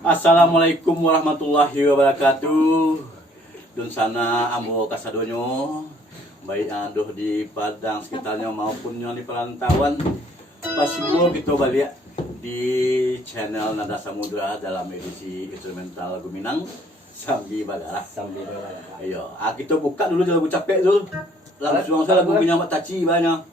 Assalamualaikum warahmatullahi wabarakatuh. Dun sana ambo kasadonyo, baik aduh di Padang sekitarnya maupun yang di perantauan. Pasibo gitu balik di channel Nada Samudra dalam edisi instrumental lagu Minang Sambi Bagara. Ayo, kita buka dulu lagu capek dulu. Langsung saya lagu Minang Taci banyak.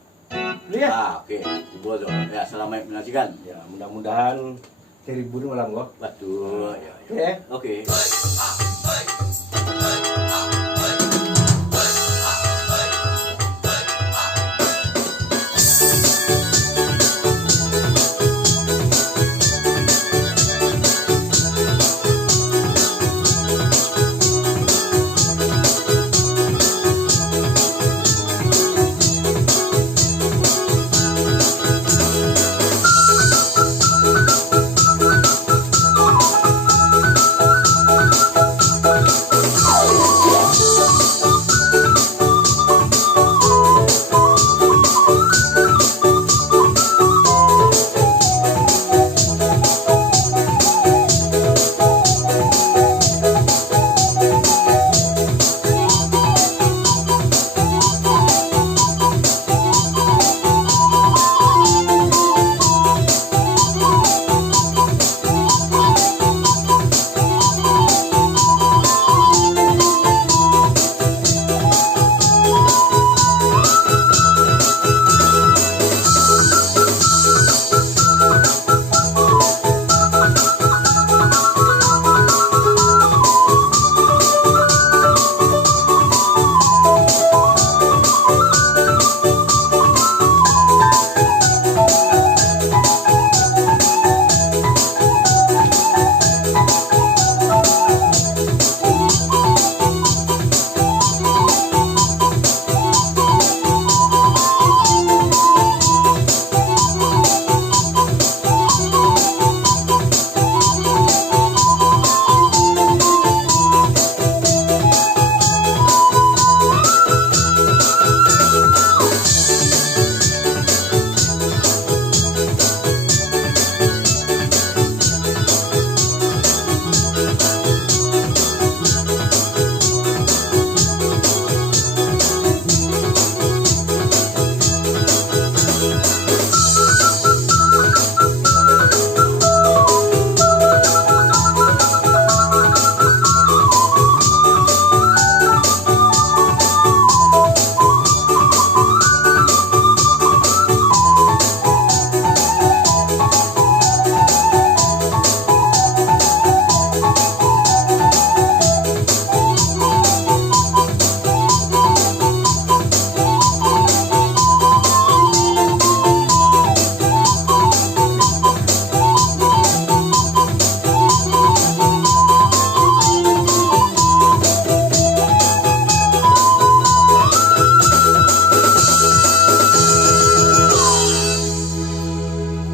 Lihat. Oke. Ibu ya selamat menyaksikan. Ya, mudah-mudahan terhibur malam gua. Betul. Ya. Oke.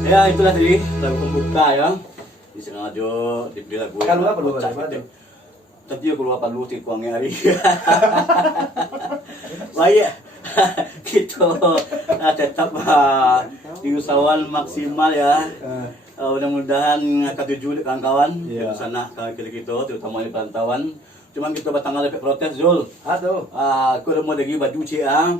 Ya itulah tadi lagu pembuka ya. Di sengaja dipilih lagu. Kalau apa lu ada? Tadi aku lupa lu ti kuangnya hari. Wah ya. Gitu tetap diusahawan maksimal ya. Mudah-mudahan ketujuh kawan-kawan di sana kita terutama di perantauan. Cuman kita batang lepek protes Zul. Aduh. Aku udah mau lagi baju cia.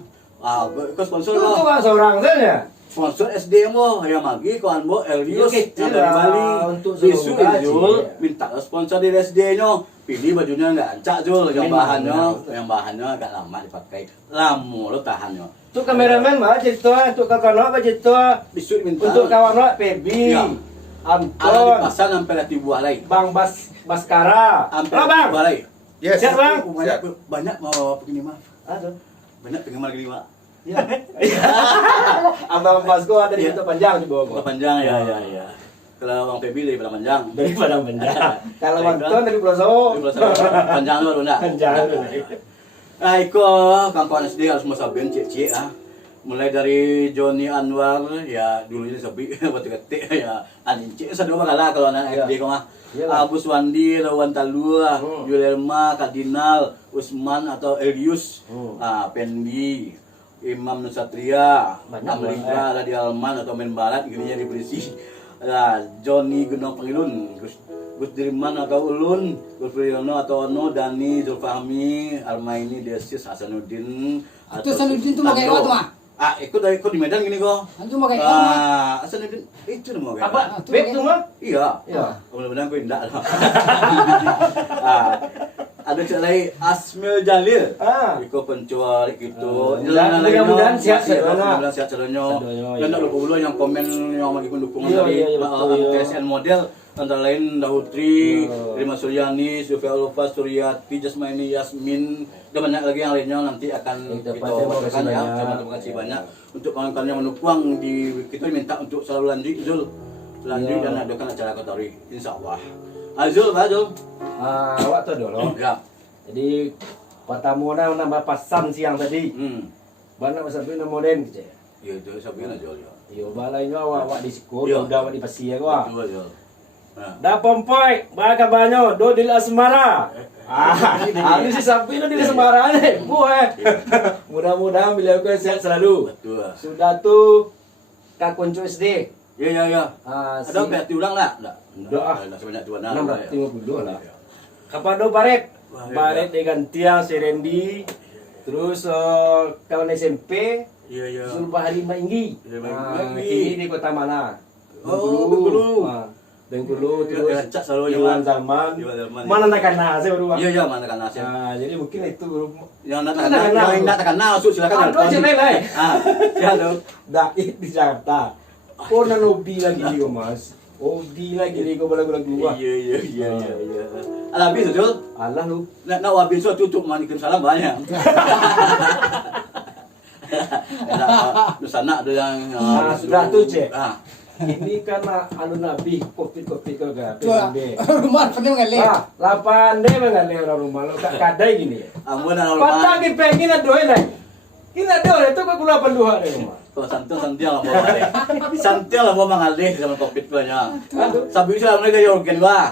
Ke sponsor Itu kan seorang saja. Sponsor SD mo yang magi kawan bo Elios yang dari Bali untuk isu gaji, Jul ya. minta sponsor di SD nya pilih bajunya nggak ancak Jul yang bahannya agak lama dipakai lama lo tahannya Untuk kameramen mah jadi tua, untuk kakak nak jadi tua, isu minta untuk kawan nak Pebi, ya. Ada di Anton, pasar sampai di buah lain Bang Baskara. sampai Bang. buah lain Yes. Siap, Bang. banyak mau begini mah Aduh. banyak penggemar gini mah Ya. Abang Basko ada di Ya. foto panjang di bawah. panjang ya kalau Bang Febi dari panjang Dari padang panjang. Kalau Anton dari Pulau Sawo. panjang lu enggak Panjang. Nah, iko kampung SD harus masaben cek mulai dari Joni Anwar ya dulunya sepi waktu ketik ya anjing sadua kala kalau anak SD kok mah Agus Wandi, Lawan Talua, Yulelma, Kardinal, Usman atau Elius, Pendi, Imam Nusatria, Amerika, Radi Alman atau Men Barat gininya diberisi. Nah, Joni Gunung Pangilun, terus Gus Dirman atau Ulun, Gus Priyono atau Ono, Dani, Zulfahmi, Armaini, Desis, Hasanuddin. Itu Hasanuddin tuh mau kayak apa tuh, Mak? Ikut di Medan gini kok. Antum mau kayak apa, Mak? Hasanuddin itu mau kayak Apa? Itu Beb kayak- tuh mah? Iya. Iya. Mudah-mudahan aku indah lah. Ada cek lagi Asmil Jalil. Iko pencual gitu. Mudah-mudahan sehat sedonya. Mudah-mudahan sehat sedonya. Sedonya, Dan iya. tak lupa dulu yang komen yang bagi pendukungan Iya, dari iya, iya, betul, iya. TSN model antara lain Dahutri, Iya. Rima Suryani, Sylvia Ulfa, Suryati, Jasmine, Yasmin, dan banyak lagi yang lainnya nanti akan Kita kita terima kasih bacakan ya. banyak. Terima kasih banyak untuk kawan-kawan yang mendukung kita minta untuk selalu lanjut Zul. Lanjut Iya. dan adakan acara Qatari insyaallah. Azul, Pak Azul. Awak tahu dulu. Ya. Jadi Patamona nambah pasan siang tadi. Banyak masa tu modern je. Ya itu sabian Azul ya. Yo balainya awak di sekolah, Iya. udah awak di pasir awak. Betul Azul. Nah. Da pompoi, baga banyo, do di asmara. Hari si sapi di asmara ni. Mudah-mudahan beliau kan sehat selalu. Betul. Sudah tu Kak Kuncu SD. Ya. Si Ada pihak diulang tak? Enggak. Doa. Enggak sebanyak tuan. 650 lah. Kapado Baret. Wah, Baret dengan Tiang si Randy. Terus kawan SMP Iya. Zulbahari Mainggi. Ya, Mainggi. Kini di kota mana? Oh, Bengkulu. Bengkulu Ya, terus rancak selalu Iwan Iwan. Zaman. Iwan Zaman. Mana nak kena saya baru. Iya, mana kan nasib. Jadi mungkin itu Yang nak Mana tekan, kenal? yang nak tekan masuk silakan. Ada aja lain. Ya tu. Dait di Jakarta. Oh nanobi lagi di Mas. Oh di lagi di kau lagu-lagu gua. Iya. Alah habis tu. Allah lu. Nak habis tu tutup manikin salam banyak. Di sana ada yang Sudah tu cek. Ah. Ini karena anu nabi covid kalau gak Tuh, rumah penuh ngalih. 8 deh mengalih orang rumah lo kak kadai gini ya. Amun ana Patah ki pengen ada lah. Kina ada itu kok kula pendua deh rumah. Kau santai lah mau mengalih. Santai lah mau mengalih sama covid banyak. Sabi saya mereka yorgen wah.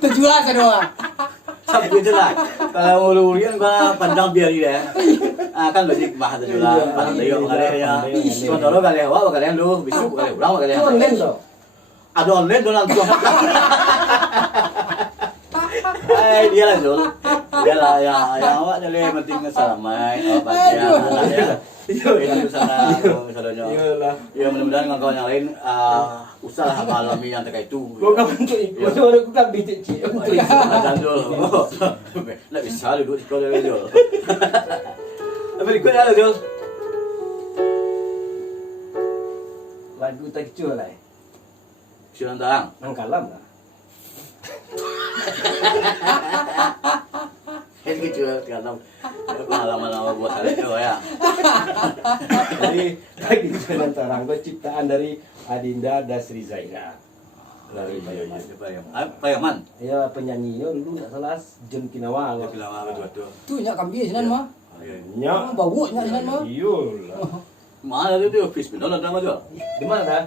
Terjual saya doang. Sabi itu lah. Kalau mau lurian gua pandang biar dia. Kan banyak bahasa juga. Pandai yang mengalih ya. Kontrol kali awak kalian lu, bisu kali ulang kalian. Itu online tuh. Ada online doang tuh. Dia lah Zul. Dia lah yang awak jadi penting salamai apa dia ya. Itu sana saudaranya. Iyalah. Ya mudah-mudahan kawan-kawan yang lain usaha mengalami yang terkait itu. Gua kan untuk ikut orang gua kan bitik cik. Dan Zul. Nggak bisa duduk di sekolah Zul. Berikut ada Zul. Lagu tak kecil lah. Silang tarang. Angkalam lah. Ini gitu karena pengalaman awal buat hari itu ya. Jadi lagi jalan terang gua ciptaan dari Adinda Dasri Zaira. Dari Payaman. Payaman. Ya penyanyinya dulu nggak salah Jen Kinawa. Ya bilang betul. Tu nyak kambing senan mah. Nya. Bau nyak senan mah. Iyalah. Mana itu fish pin ada nama juga. Di mana dah?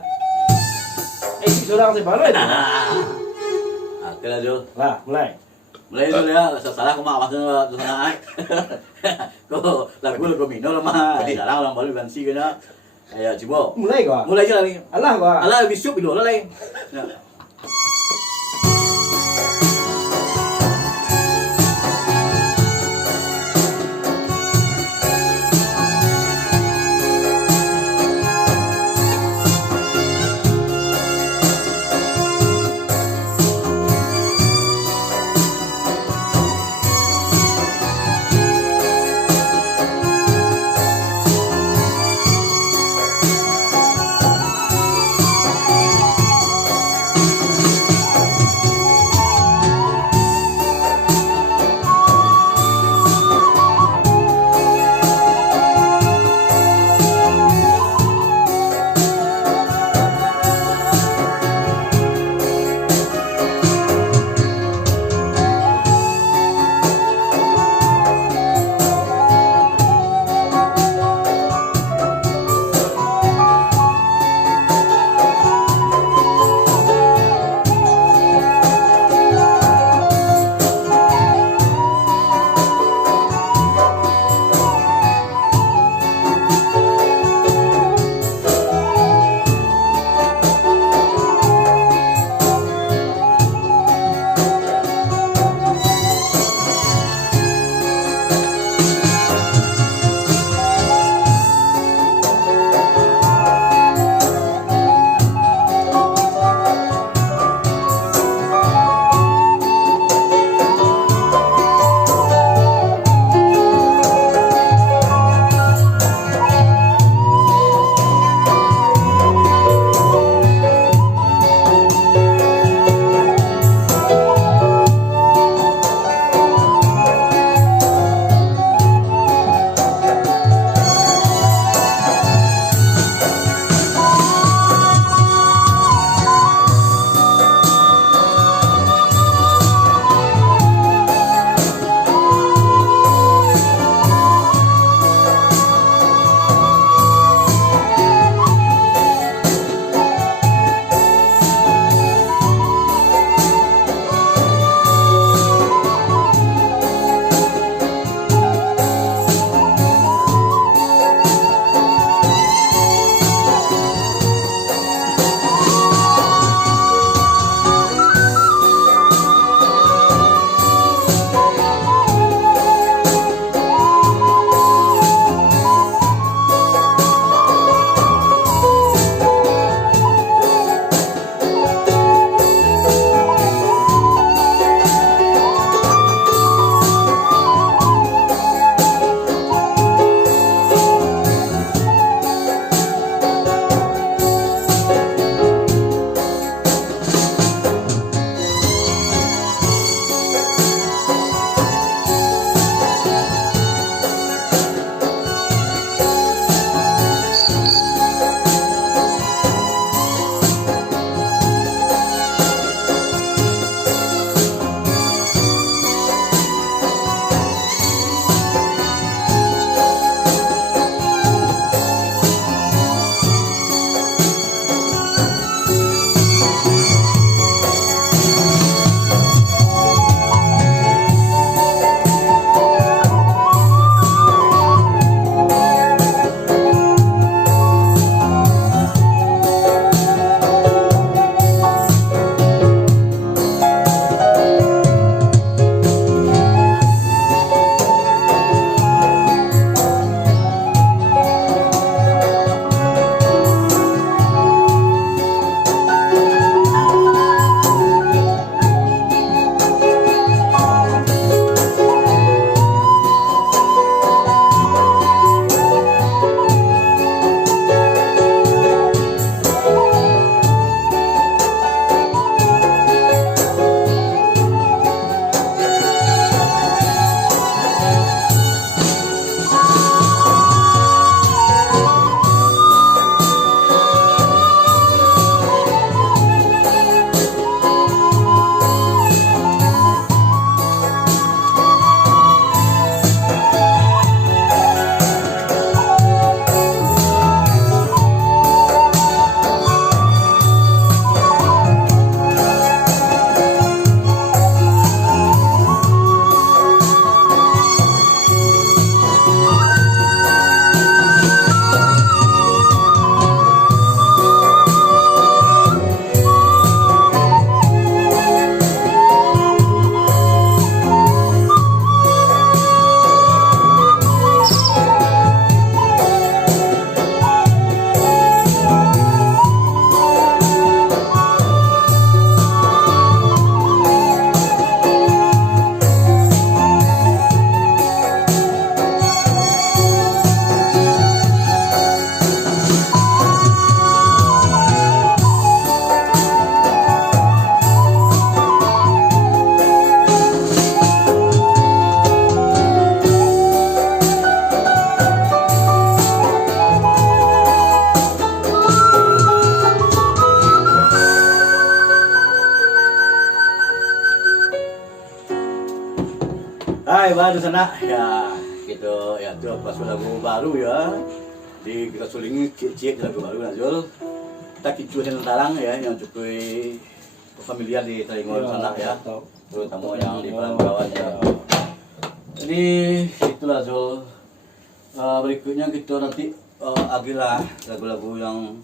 Seorang saya baru itu. Oke lah Jul. Lah, mulai. Mulai dulu ya, salah aku mah masuk ke sana. Kau lagu minum mah, jarang orang baru ganti kena. Kayak Cibo. Mulai gua. Mulai aja lagi. Allah gua. Alah bisuk itu lah lagi. Hai, baru sana. Ya, gitu. Ya, itu pas lagu baru ya. Di kita sulingi cik lagu baru Najul. Kita kicuin tarang ya yang cukup familiar di Telinga sana ya. Terutama yang di Perantauan ya. Jadi itulah Zul. Berikutnya kita nanti agilah lagu-lagu yang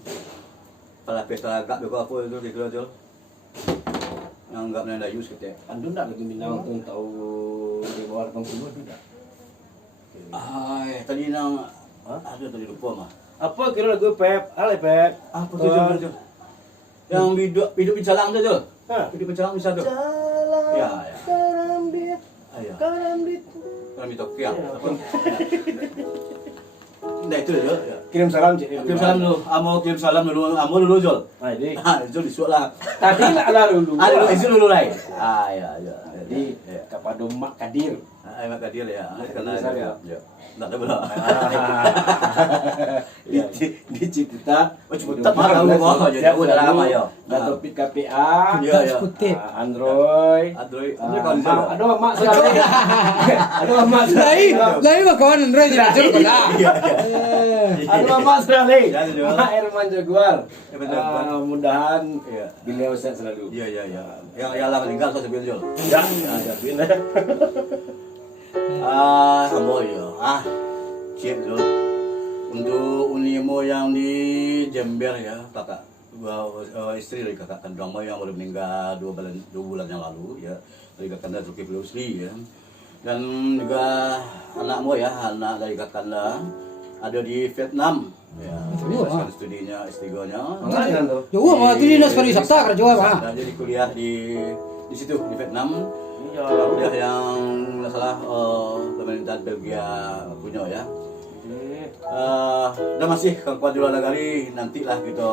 pada pesta agak beko apa itu gitu Zul. Yang enggak menandayu gitu ya. Andu ndak lagi minang untuk tahu di bawah pengkulu tidak. Tadi nang ada tadi lupa mah. Apa kira lagu Pep? Ale Pep. Apa tuh Zul? Yang hidup pencalang tu Zul. Hah? Hidup pencalang bisa tuh. Ya, ya. Karambit. Ayo. Karambit. Kami Tokyo. Apa? Nah itu Zul. Ya. Kirim salam cik. Kirim salam dulu. Amo kirim salam dulu. Amo dulu Zul. Jadi Zul disuat lah. tadi lah dulu. Dulu Zul dulu lah. Ya. Jadi kepada Mak Kadir. Mak Kadir ya. Kenal saya. Ya. Enggak ada belah. Di Ciputat. Oh Ciputat mah tahu kok. Jadi udah lama ya. Datopit KPA. Iya. Kutip. Android. Android. Aduh, mak sekali. Aduh, mak sekali. Lai mah kawan Andre jadi cukup lah. Aduh, mak sekali. Ya, ya. Mak Herman Jaguar. Herman Jaguar. Mudahan Iya. beliau sehat selalu. Iya. Yang lah meninggal saya sebelum Jol. Ya, benar. Amo ya. Cip Jol. Untuk unimo yang di Jember ya, kakak. Istri dari kakak kandung yang baru meninggal 2 bulan yang lalu ya. Dari kakak kandung Zulkifli Husni ya. Dan juga anakmu ya, anak dari kakak kandung ada di Vietnam. Ya, meneruskan studinya S3-nya. Ya wah mah tu dinas pariwisata kerja mah. Dan jadi kuliah di situ di Vietnam. Iya. Kuliah yang nggak salah pemerintahan Belgia punya ya. Dan masih kawan di luar negeri nantilah kita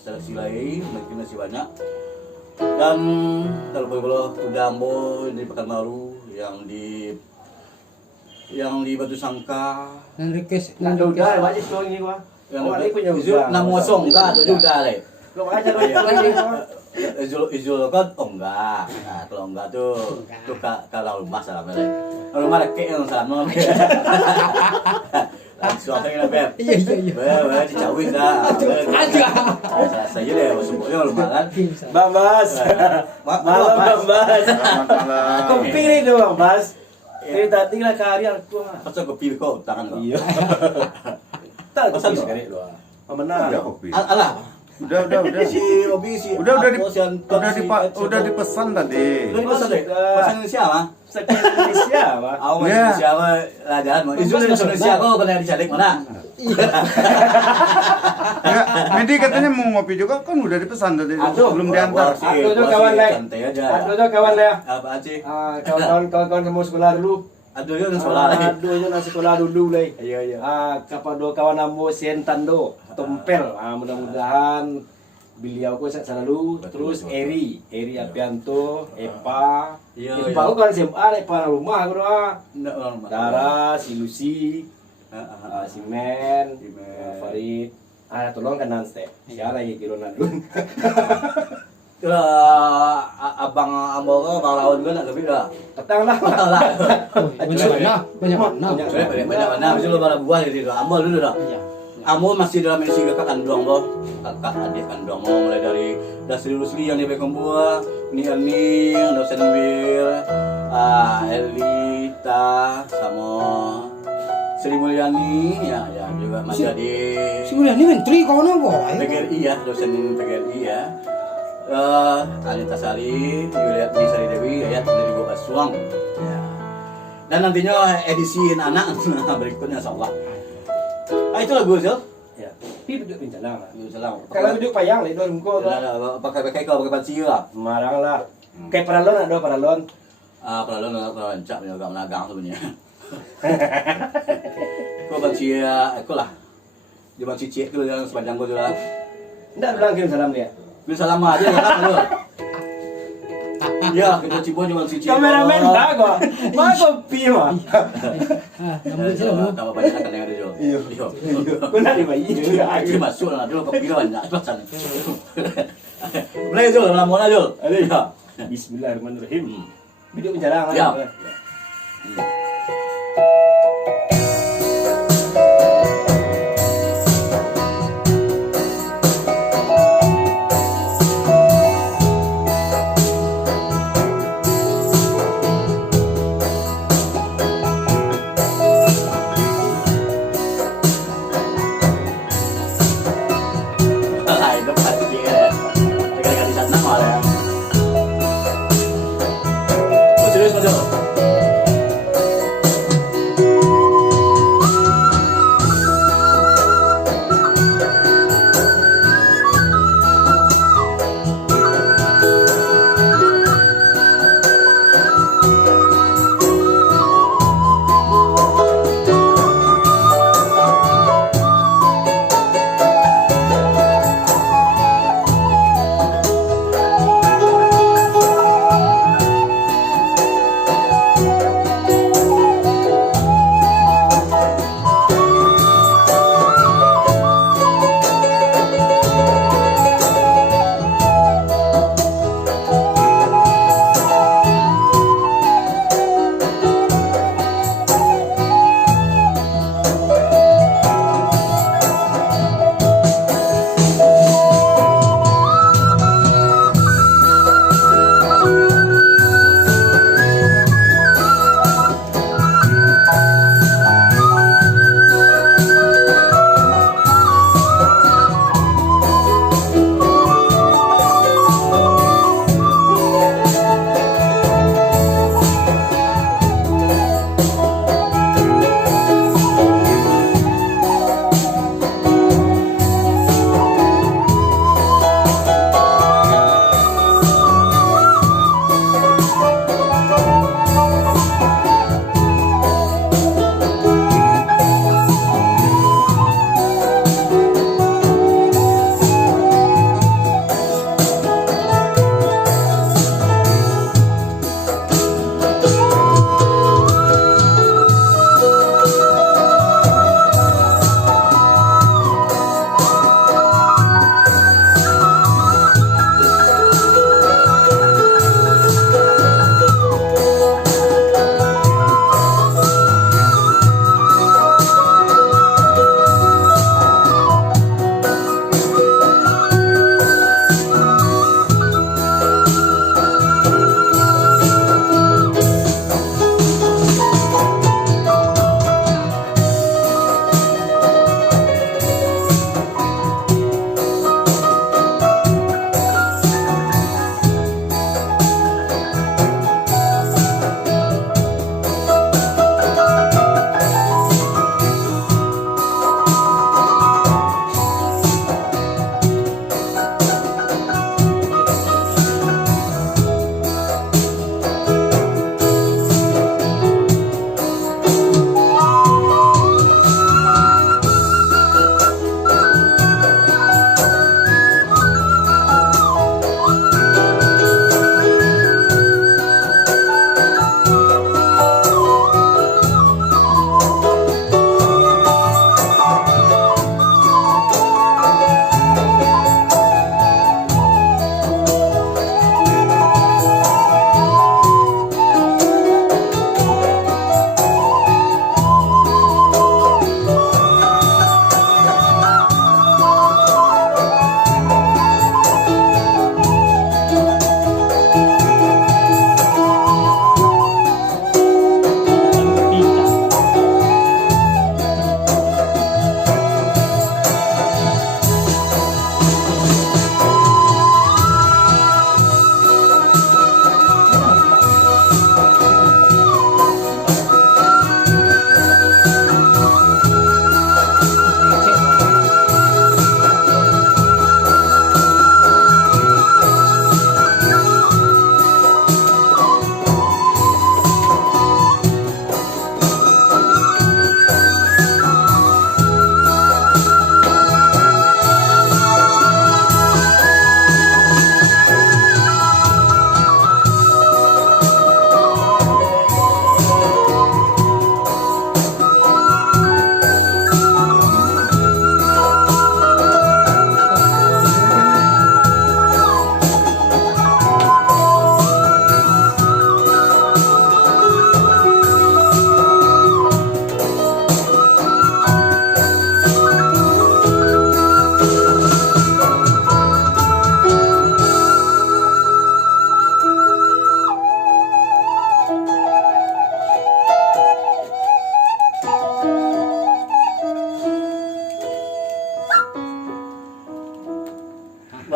seleksi lagi mungkin masih banyak. Dan kalau udah mau di Pekanbaru yang di Batu Sangka. Nan request Nah, udah wajib dong ini gua. Yang Ini punya Izul 6 enggak ada juga deh. Lo aja lagi. Izul kan enggak. Nah, kalau enggak tuh kalau rumah salamnya deh. Rumah laki yang salam langsung apa yang Beb? Iya. Dicawin dah. Aja. Saya deh semuanya rumah kan. Bang Bas. Malam Bang Bas. Kopi nih tuh Bang Bas. Ini tadi lah karya tuh. Pasal kopi kok tangan kok. Iya. Tak Pesan kopi dong. sekali doang. Mana? Udah kopi. Alah. Udah. Si Obi si. Udah udah dipesan tadi. Udah dipesan deh. Pesan Indonesia mah. Sakit Indonesia, Pak. Awal Ya. Indonesia mah lajaran mah. Izul Indonesia kok kena dicalik mana? Enggak, Medi katanya mau ngopi juga kan udah dipesan tadi. Aduh, Belum diantar. Aduh tuh kawan leh. Santai aja. Aduh tuh kawan leh. Apaan sih? Kawan-kawan kamu sekolah dulu. Aduh ya sekolah lagi. Aduh itu nasi sekolah dulu leh. Iya. Kapado kawan namu Sientando, Tompel. Mudah-mudahan beliau ku sehat selalu. Betul, Terus betul. Eri Apianto, Epa. Iya, Epa ku kan SMA Epa rumah bro. Enggak normal. Dara, si Lucy, si Men, Si Men. Farid. Tolong kan nanti. Siapa lagi kira nadun? Abang Ambo Bang Lawan juga nak kebik dah. Petang lah. Banyak mana. Banyak mana mesti lo bala buah di situ. Ambo dulu dah. Iya. Ambo masih dalam isi kakak kandung lo. Kakak adik kandung lo mulai dari Dasri Rusli yang di Bekombuah, Ni dosen Wir, Elita sama Sri Mulyani ya juga masih di Si Mulia ni menteri kau nopo. PGRI ya, dosen PGRI ya. Anita Sari, Yuliati Sari Dewi, Ayat dari Gua Suang. Ya. Dan nantinya edisi anak berikutnya insyaallah. Itulah gue Zul. Ya. Pi duduk bencana lah. Salam. Kalau duduk payang lah, dorong kau lah. Pakai kau pakai panci lah. Marang lah. Kayak paralon ada paralon. Perlaluan cak punya agak menagang sebenarnya. Kau panci aku lah. Dia panci cek tu yang sepanjang kau tu lah. Ndak bilang kirim salam dia. Bin salam aja salam tu. Ya, kita cibon cuma si cibon. Kameramen dah kau. Mah kopi mah. Nampak selalu. Tambah banyak akan yang ada Jo. Iya. Kau nak dibayi juga. Dia masuk lah dulu kopi lah banyak pesan. Boleh Jul, lama lah Jul. Ada ya. Bismillahirrahmanirrahim. Duduk bencana lah. Ya. Lain tuh pasti kan. Dekat-dekat di sana malah ya. Serius Mas Jo?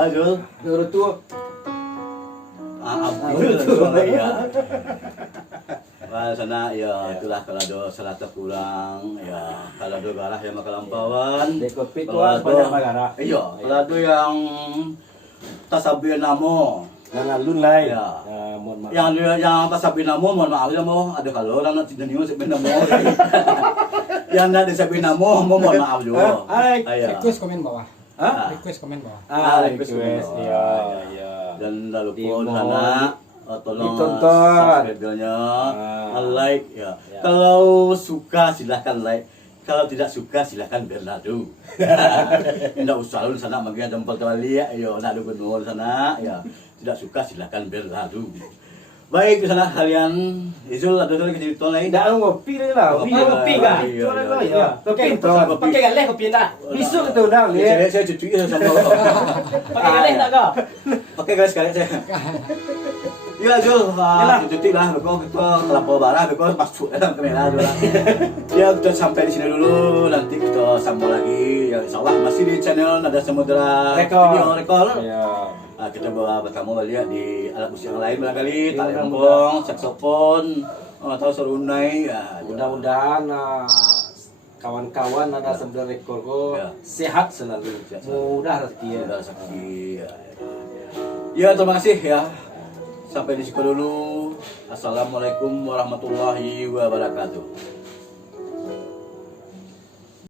Jul. Menurut tuh Betul ya. Sana ya itulah kalau ada salah terkurang ya kalau ada garah yang makalampawan Dekopit kalau tuan banyak ada negara. iya kalau ada yang tasabi namo Nana lun lai. Ya. Mohon maaf. yang tasabi namo mohon maaf ya mo ada kalau orang nanti jadi sabi namo yang ada sabi namo mohon maaf juga iya Request komen bawah. Hah? Request komen bawah. Request. Iya, iya. dan lalu pun Dimohon sana tolong ditonton. subscribe-nya, like ya. Kalau suka silahkan like, kalau tidak suka silahkan berlalu. Tidak usah lu sana bagian tempat kali ya, yo nak gubernur sana ya. Tidak suka silahkan berlalu. Baik di sana kalian, Izul ada lagi cerita lain? Tidak ngopi deh lah. Ngopi, Ngopi kan? iya, iya, Iya. iya. Kopi itu. Pakai galeh kopi tak? Besok kita undang Saya ya. saya cuci sama. Pakai galeh tak kau? Pakai guys sekali saya. Iya Jul, cuti lah, beko kita kelapa barah, beko masuk dalam kamera dulu lah. Ya kita sampai di sini dulu, nanti kita sambung lagi. Ya insya Allah masih di channel Nada Samudra Video Rekor. Iya. Nah, kita bawa bertamu balik di alat musik yang lain barangkali, tali empong, saksofon, atau serunai. Ya, Mudah-mudahan kawan-kawan ada sebelah rekor kok Ya. sehat selalu. Mudah rezeki ya. Udah sakit. Ya terima kasih ya. Sampai di situ dulu. Assalamualaikum warahmatullahi wabarakatuh.